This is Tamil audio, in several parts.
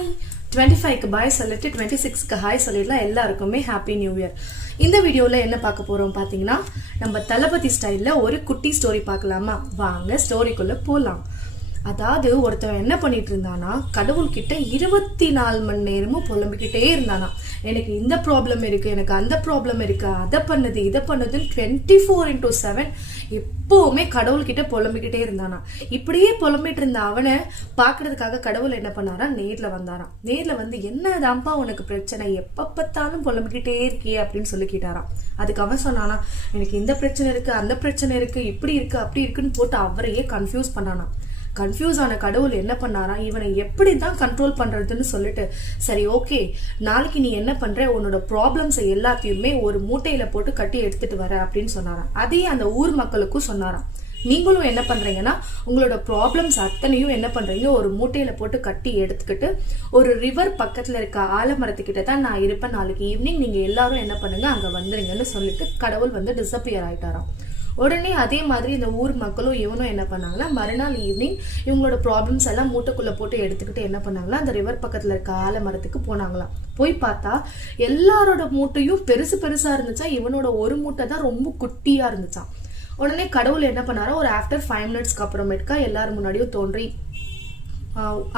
ஹாய் 25க்கு பாய் சொல்லிட்டு 26க்கு ஹாய் சொல்லிடலாம். எல்லாருக்குமே ஹாப்பி நியூ இயர். இந்த வீடியோவில் என்ன பார்க்க போகிறோம் பார்த்தீங்கன்னா, நம்ம தளபதி ஸ்டைலில் ஒரு குட்டி ஸ்டோரி பார்க்கலாமா? வாங்க ஸ்டோரிக்குள்ளே போகலாம். அதாவது ஒருத்தவன் என்ன பண்ணிட்டு இருந்தானா, கடவுள்கிட்ட 24 மணி நேரமும் புலம்பிக்கிட்டே இருந்தானா. எனக்கு இந்த ப்ராப்ளம் இருக்கு, எனக்கு அந்த ப்ராப்ளம் இருக்கு, அதை பண்ணுது இதை பண்ணுதுன்னு 24/7 எப்பவுமே கடவுள்கிட்ட புலம்பிக்கிட்டே இருந்தானா. இப்படியே புலம்பிட்டு இருந்த அவனை பாக்குறதுக்காக கடவுள் என்ன பண்ணாரா, நேர்ல வந்தாராம். நேர்ல வந்து என்னதான்ப்பா உனக்கு பிரச்சனை, எப்ப பார்த்தாலும் புலம்பிக்கிட்டே இருக்கியே அப்படின்னு சொல்லி கேட்டாராம். அதுக்கு அவன் சொன்னானா, எனக்கு இந்த பிரச்சனை இருக்கு, அந்த பிரச்சனை இருக்கு, இப்படி இருக்கு அப்படி இருக்குன்னு போட்டு அவரையே கன்ஃபியூஸ் பண்ணானா. கன்ஃபியூஸ் ஆன கடவுள் என்ன பண்ணாரா, இவனை எப்படிதான் கண்ட்ரோல் பண்றதுன்னு சொல்லிட்டு, சரி ஓகே, நாளைக்கு நீ என்ன பண்ற, உன்னோட ப்ராப்ளம்ஸ் எல்லாத்தையுமே ஒரு மூட்டையில போட்டு கட்டி எடுத்துட்டு வர அப்படின்னு சொன்னாராம். அதே அந்த ஊர் மக்களுக்கும் சொன்னாராம். நீங்களும் என்ன பண்றீங்கன்னா, உங்களோட ப்ராப்ளம்ஸ் அத்தனையும் என்ன பண்றீங்க, ஒரு மூட்டையில போட்டு கட்டி எடுத்துக்கிட்டு ஒரு ரிவர் பக்கத்துல இருக்க ஆலமரத்துக்கிட்ட தான் நான் இருப்பேன், நாளைக்கு ஈவினிங் நீங்க எல்லாரும் என்ன பண்ணுங்க அங்க வந்துருங்கன்னு சொல்லிட்டு கடவுள் வந்து டிசப்பியர் ஆயிட்டாராம். உடனே அதே மாதிரி இந்த ஊர் மக்களும் இவனும் என்ன பண்ணாங்கன்னா, மறுநாள் ஈவினிங் இவங்களோட ப்ராப்ளம்ஸ் எல்லாம் மூட்டைக்குள்ள போட்டு எடுத்துக்கிட்டு என்ன பண்ணாங்களா, அந்த ரிவர் பக்கத்துல இருக்க ஆலமரத்துக்கு போனாங்களாம். போய் பார்த்தா எல்லாரோட மூட்டையும் பெருசு பெருசா இருந்துச்சா, இவனோட ஒரு மூட்டை தான் ரொம்ப குட்டியா இருந்துச்சான். உடனே கடவுள் என்ன பண்ணாரோ, ஒரு ஆஃப்டர் 5 மினிட்ஸ்க்கு அப்புறமேட்டுக்கா எல்லாரும் முன்னாடியும் தோன்றி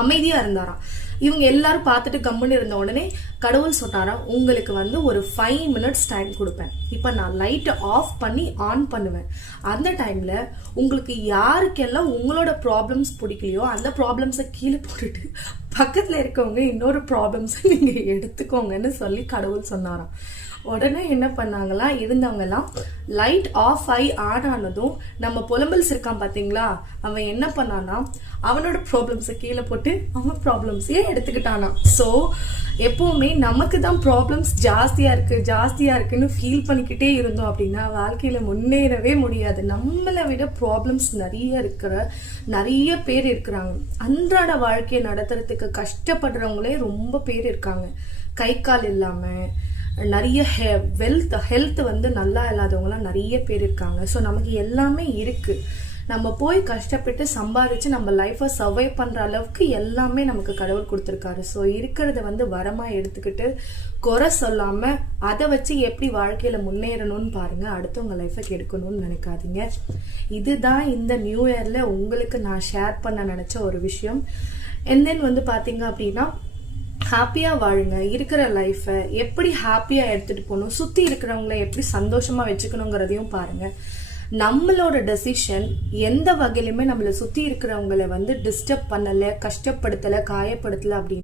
அமைதியா இருந்தாராம். இவங்க எல்லாரும் பார்த்துட்டு கம்முன்னு இருந்த உடனே கடவுள் சொன்னாராம், உங்களுக்கு வந்து ஒரு 5 மினிட்ஸ் டைம் கொடுப்பேன். இப்ப நான் லைட்டை ஆஃப் பண்ணி ஆன் பண்ணுவேன். அந்த டைம்ல உங்களுக்கு யாருக்கெல்லாம் உங்களோட ப்ராப்ளம்ஸ் பிடிக்கலையோ அந்த ப்ராப்ளம்ஸை கீழே போட்டுட்டு பக்கத்துல இருக்கவங்க இன்னொரு ப்ராப்ளம்ஸை நீங்க எடுத்துக்கோங்கன்னு சொல்லி கடவுள் சொன்னாராம். உடனே என்ன பண்ணாங்களா, இருந்தவங்க எல்லாம் லைட் ஆஃப் ஆகி ஆன் ஆனதும் நம்ம புலம்பல்ஸ் இருக்கான் பாத்தீங்களா, அவன் என்ன பண்ணானா, அவனோட ப்ராப்ளம்ஸை கீழே போட்டு அவன் ப்ராப்ளம்ஸையே எடுத்துக்கிட்டானா. ஸோ எப்பவுமே நமக்கு தான் ப்ராப்ளம்ஸ் ஜாஸ்தியா இருக்குன்னு ஃபீல் பண்ணிக்கிட்டே இருந்தோம் அப்படின்னா வாழ்க்கையில முன்னேறவே முடியாது. நம்மளை விட ப்ராப்ளம்ஸ் நிறைய பேர் இருக்கிறாங்க. அன்றாட வாழ்க்கையை நடத்துறதுக்கு கஷ்டப்படுறவங்களே ரொம்ப பேர் இருக்காங்க. கை கால் இல்லாம நிறைய ஹெல்த் வந்து நல்லா இல்லாதவங்களாம் நிறைய பேர் இருக்காங்க. ஸோ நமக்கு எல்லாமே இருக்கு. நம்ம போய் கஷ்டப்பட்டு சம்பாதிச்சு நம்ம லைஃபை சர்வை பண்ற அளவுக்கு எல்லாமே நமக்கு கடவுள் கொடுத்துருக்காரு. ஸோ இருக்கிறத வந்து வரமா எடுத்துக்கிட்டு குறை சொல்லாம அதை வச்சு எப்படி வாழ்க்கையில முன்னேறணும்னு பாருங்க. அடுத்தவங்க லைஃபை கெடுக்கணும்னு நினைக்காதீங்க. இதுதான் இந்த நியூ இயர்ல உங்களுக்கு நான் ஷேர் பண்ண நினைச்ச ஒரு விஷயம். அண்ட் தென் வந்து பாத்தீங்க அப்படின்னா, ஹாப்பியா வாழுங்க. இருக்கிற லைஃபை எப்படி ஹாப்பியா எடுத்துட்டு போகணும், சுத்தி இருக்கிறவங்களை எப்படி சந்தோஷமா வச்சுக்கணுங்கிறதையும் பாருங்க. நம்மளோட டெசிஷன் எந்த வகையிலுமே நம்மளை சுத்தி இருக்கிறவங்களை வந்து டிஸ்டர்ப் பண்ணல, கஷ்டப்படுத்தல, காயப்படுத்தல அப்படின்னு